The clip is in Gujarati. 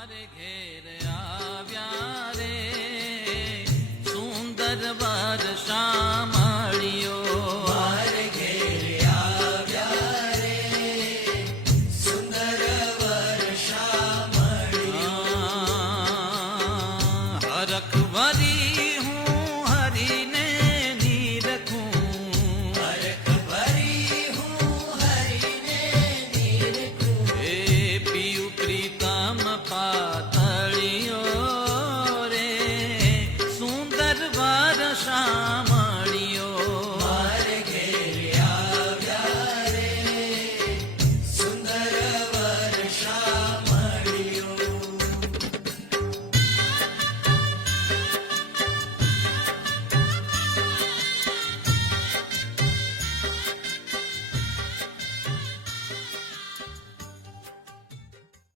મારે ઘેર આવ્યા રે સુંદર વર્ષા મળ્યો મારે ઘેર આવ્યા રે સુંદર વર્ષા મળ્યો હરખ আসাম